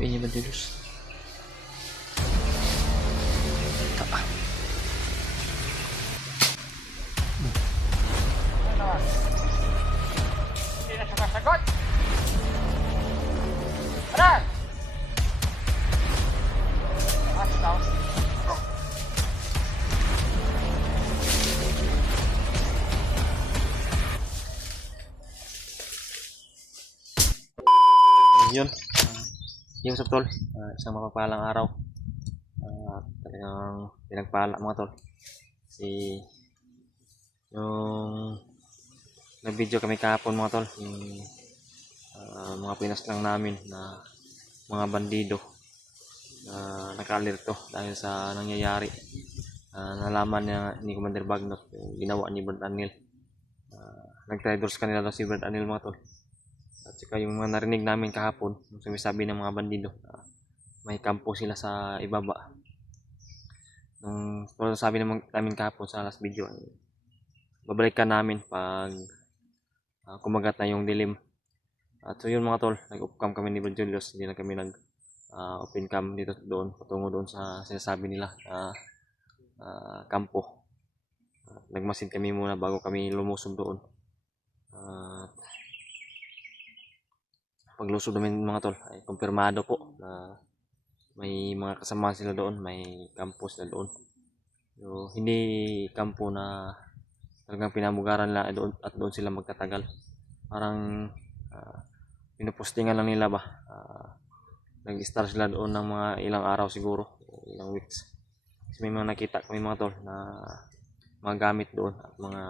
Laruin niya ba Julius? Hindi na sumasagot. Tara! Basta. Yun. Yung sa tol, isang mapapalang araw. Talagang pinagpala mga tol. Kasi yung nag-video kami kahapon mga tol, yung mga pinas lang namin na mga bandido na naka-alerto dahil sa nangyayari. Nalaman niya ni Commander Bagnot yung ginawa ni Brad Anil. Nag-traders kanila daw si Brad Anil mga tol. At saka yung mga narinig namin kahapon, yung sumisabi ng mga bandido, may kampo sila sa ibaba. Nung sabi namin kahapon sa last video, babalikan namin pag kumagat na yung dilim. At so yun mga tol, nag-off-cam kami ni Brad Julius, hindi na kami nag-open cam dito doon, patungo doon sa sinasabi nila kampo. Nagmasid kami muna bago kami lumusob doon. Paglusod namin mga tol ay kumpirmado po na may mga kasama sila doon, may kampo sila doon. So, hindi kampo na talagang pinamugaran lang doon at doon sila magtatagal. Parang pinupostingan lang nila ba. Nag-start sila doon ng mga ilang araw siguro, ilang weeks. Kasi may mga nakita kami mga tol na mga gamit doon at mga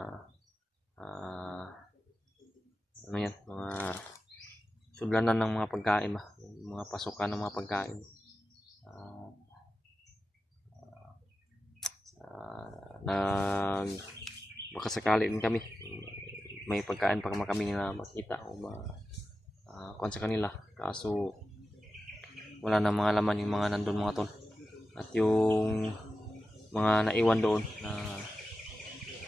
ano yan, mga sudlanan ng mga pagkain ba, mga pasukan ng mga pagkain. Baka sakali din kami may pagkain pa kami na makita o kuhan sa kanila, kaso wala na mga laman yung mga nandun mga tol. At yung mga naiwan doon na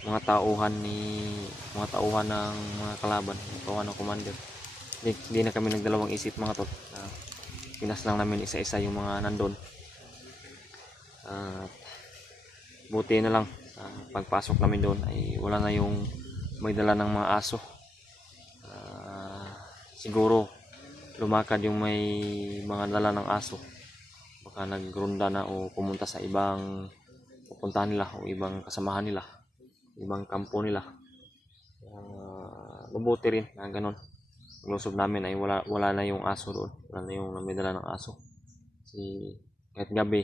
mga tauhan ng mga kalaban, tauhan ng commander, hindi na kami nagdalawang isip mga tol. Pinas lang namin isa-isa yung mga nandun. Buti na lang pagpasok namin doon ay wala na yung may dala ng mga aso. Siguro lumakad yung may mga dala ng aso, baka nagrunda na o pumunta sa ibang pupuntahan nila o ibang kasamahan nila, ibang kampo nila. Mabuti rin na ganun. Paglusob namin ay wala na yung aso doon, wala na yung may dala ng aso. Kasi kahit gabi,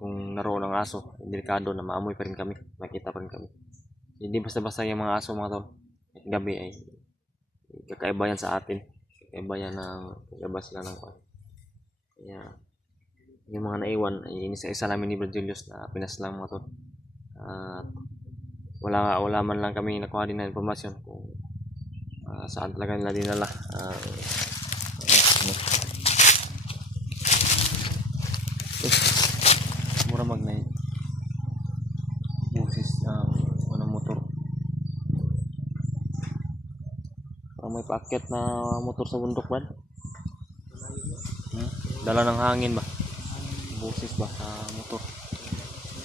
kung naroon ang aso, delikado na maamoy pa rin kami, makita pa rin kami. Hindi basta-basta yung mga aso mga tol. Kahit gabi ay kakaiba yan sa atin, kakaiba sila ng kaya yung mga naiwan ay inisa-isa namin ni Brad Julius na pinas lang mga tol. At wala man lang kami nakuha din na informasyon kung saan talaga nila dinala. Mura mag-night busis motor. Parang may paakyat na motor sa bundok ba? Dala ng hangin ba? Busis ba sa motor?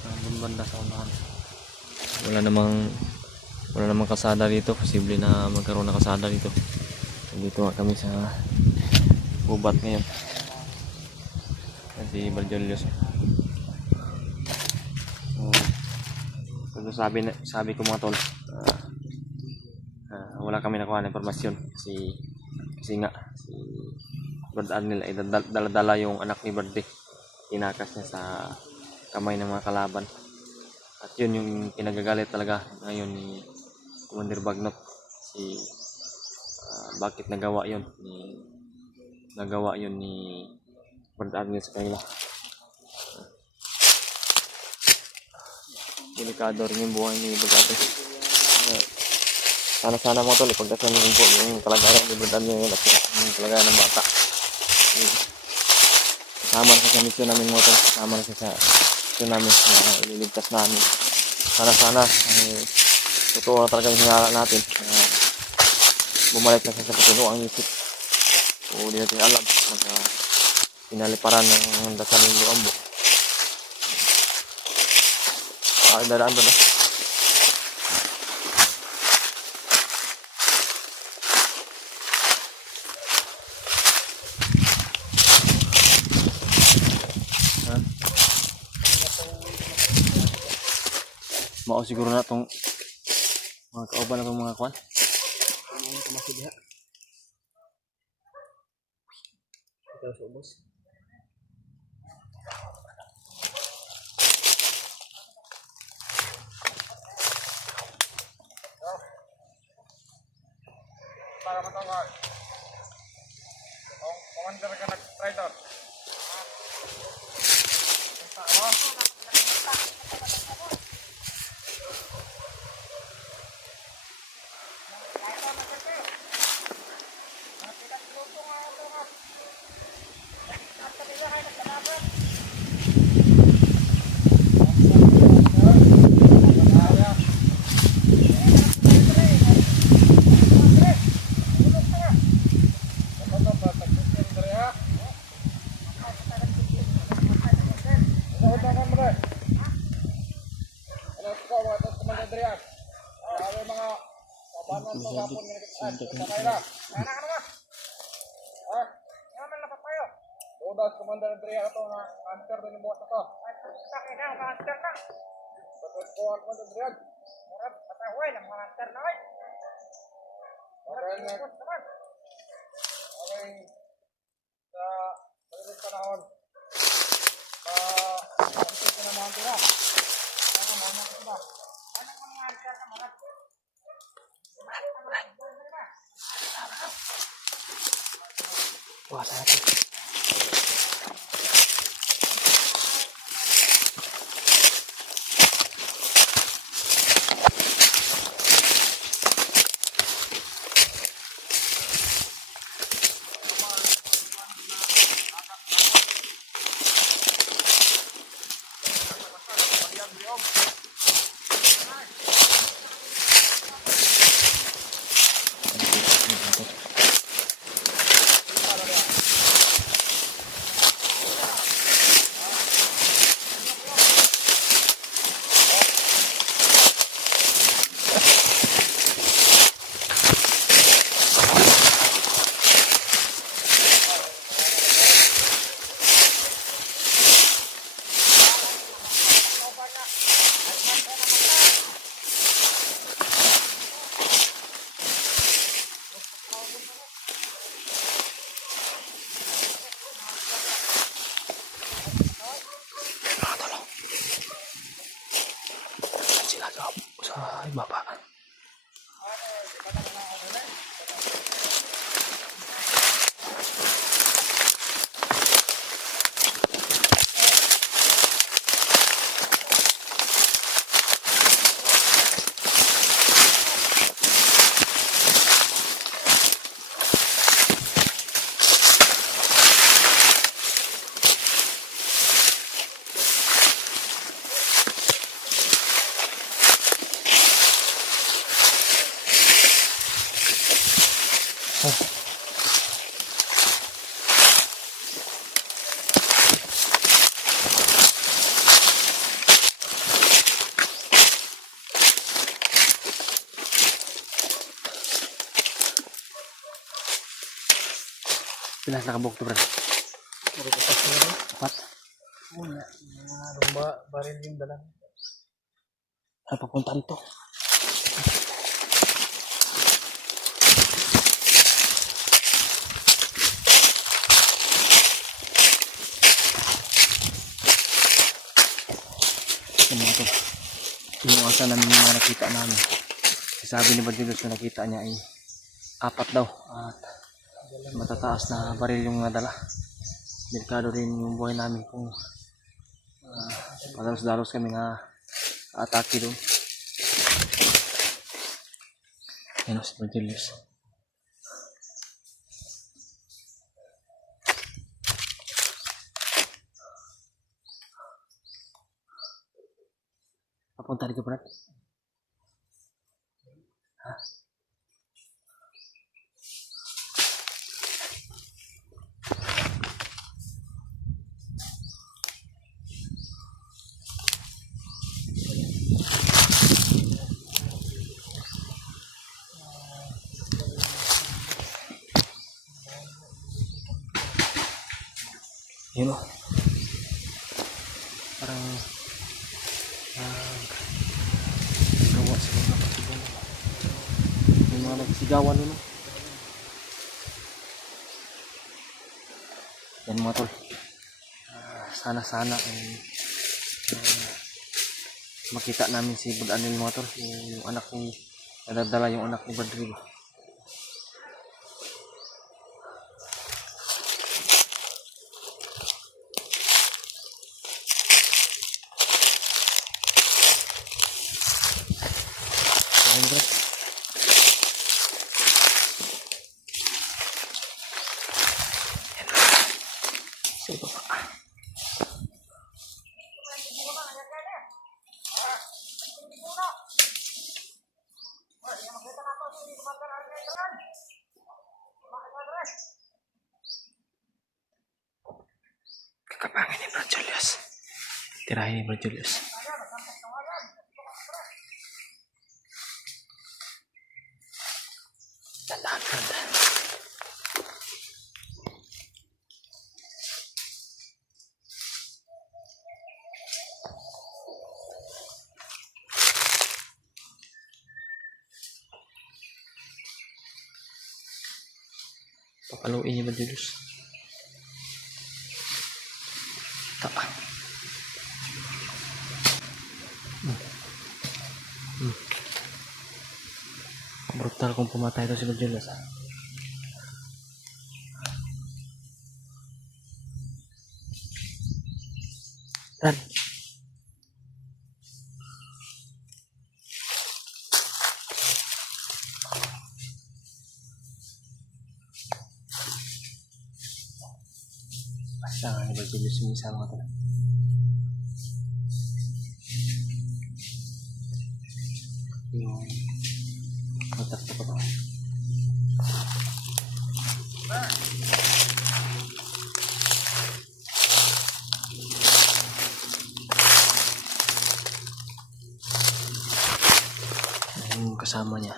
Nandun banda sa unahan. Wala namang kasada dito. Posible na magkaroon ng kasada dito. Dito nga kami sa gubat ngayon. Kasi Brad Julius. Sabi ko mga tol, wala kami nakuha ng informasyon kasi nga si Brad Anil ay dala yung anak ni Brad, tinakas niya sa kamay ng mga kalaban. At yun yung pinagagalit talaga ngayon ni Commander Bagnot, bakit nagawa yun ni Brad Anil sa kanila. Delikado rin yung buhay ni Brad Anil. Sana mga tol, ipagdasal niyo po yung kalagayan ni Brad Anil at yung kalagayan ng bata. Kasama na sa misyon namin mga tol, kasama na sa misyon namin na ililigtas namin. Sana totoo na talaga yung hinala natin. Bumalik na sa puno ang isip. O di natin alam pinaliparan ng Dasaling Luambo. Dadaan doon. Mao siguro na itong mga kauban na itong mga kwan. Ano ka masih diha? Ito sa ubos. Para matawag. Commander ka nag-try doon. Udas Commander Andrea ito na answer din mo ito. Sakit na ang answer na. Bakit ko ang Commander Andrea? Murag patahoy ng mga answer na ay. Okay, sa pagdating panahon. Answer ko na mga tira. Ano mo na ba? Ano ko mga answer na mga? Wah, natin. Sa baba. Pilas nakabuk to, bro. Maripas na rin. Apat. Muna, mga rumba, baril yung dala. Ay, papunta rito. Ano ito? Inuwasan namin yung mga nakita namin. Sabi ni Bandilos na nakita niya ay 4 daw. At matataas na baril yung nadala. Delikado rin yung buhay namin kung padalos-dalos kami na atake doon. Yan o si Bandilos. Papunta dito, Brad. Ha? Yun o. Parang gawa sa mga pasigaw. May mga nagsigawan nun. Yan mga tol. Sana ay makita namin si Bud Anil mga tol. Yung anak ni, nadadala yung anak ni Badrigo. Ayun, Brad. Sa ibaba. Kakapangin ni Brad Julius. Tirahin ni Brad Julius. Tandaan, Brad. Papaluin niya Brad Julius. Taka. Brutal kung pumatay ito si Brad Julius. Brad. Basta nga ni Brad Julius yung isa mga tala. Yung kontak ko pa. Yung kasama niya,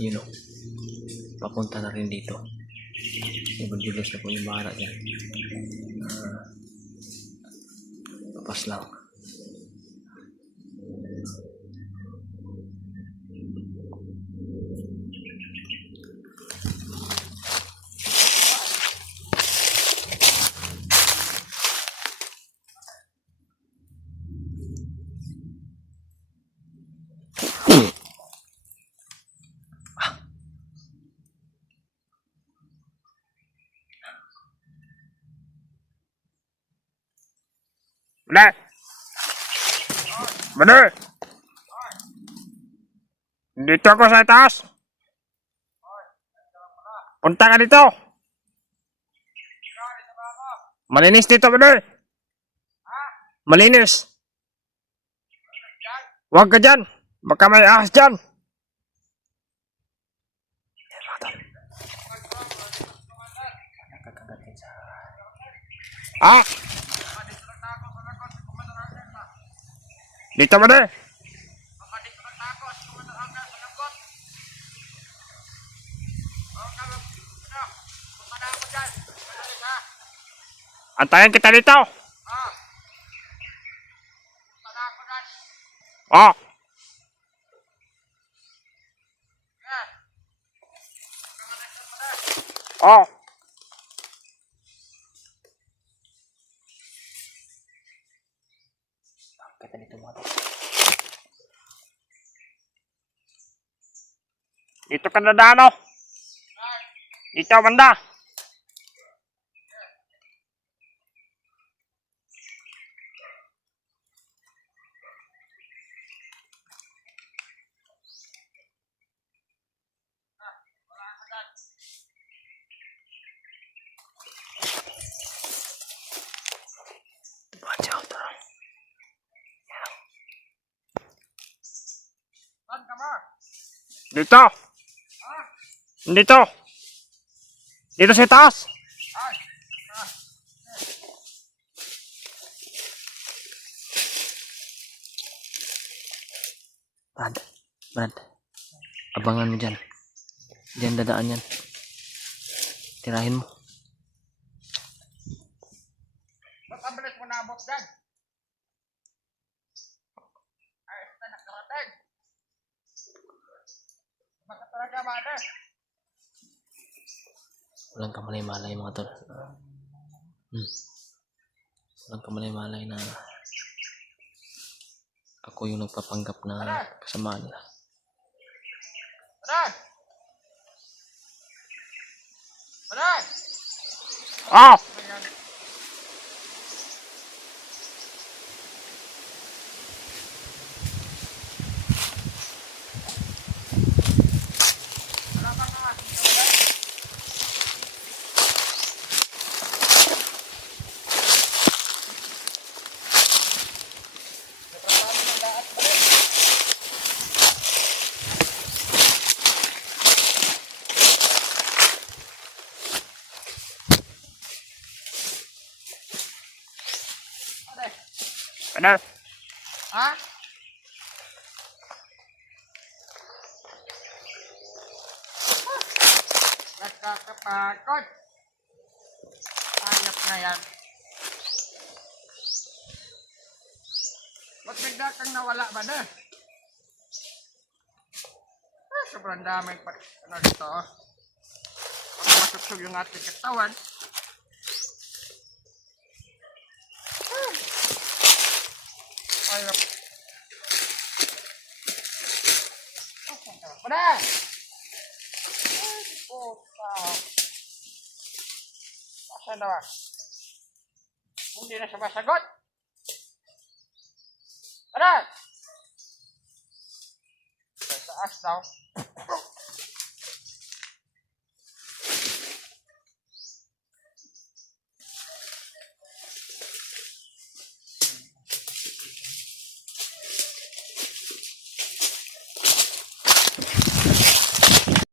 yun o, papunta na rin dito. Si Brad Julius na po yung bahala niya. Papas lang. Bener! Bener! Dito ako sa taas. Punta ka dito. Malinis dito, bener. Malinis. Huwag ka dyan. Baka may ahas dyan. Ah! Dito, bener. Antayin kita dito. Oh. Oh. Kita dito mga tol. Dito ka na dano. Dito, banda. Watch out. Dito. Dito. Dito sa taas. Brad. Abangan mo dyan. Dyan dadaan yan. Tirahin mo. buhok dyan. Ayos na nakarating. Baka talaga Mother. Walang kamalay-malay mga tol. Walang kamalay-malay na ako yung nagpapanggap na kasama nila. Mother! Mother! Ah! Ayan. Wala ka nga. Natrasami ng daat pa rin. Mother! Ano? Ha? Nakakapagod. Ayop na yan. Ba't bigla kang nawala ba na? Sobrang daming ano dito. Baka masuksog yung ating katawan. Ayop. Pada! Ay, puta. Asan na ba? Hindi na siya masagot. Pada! Sa taas daw.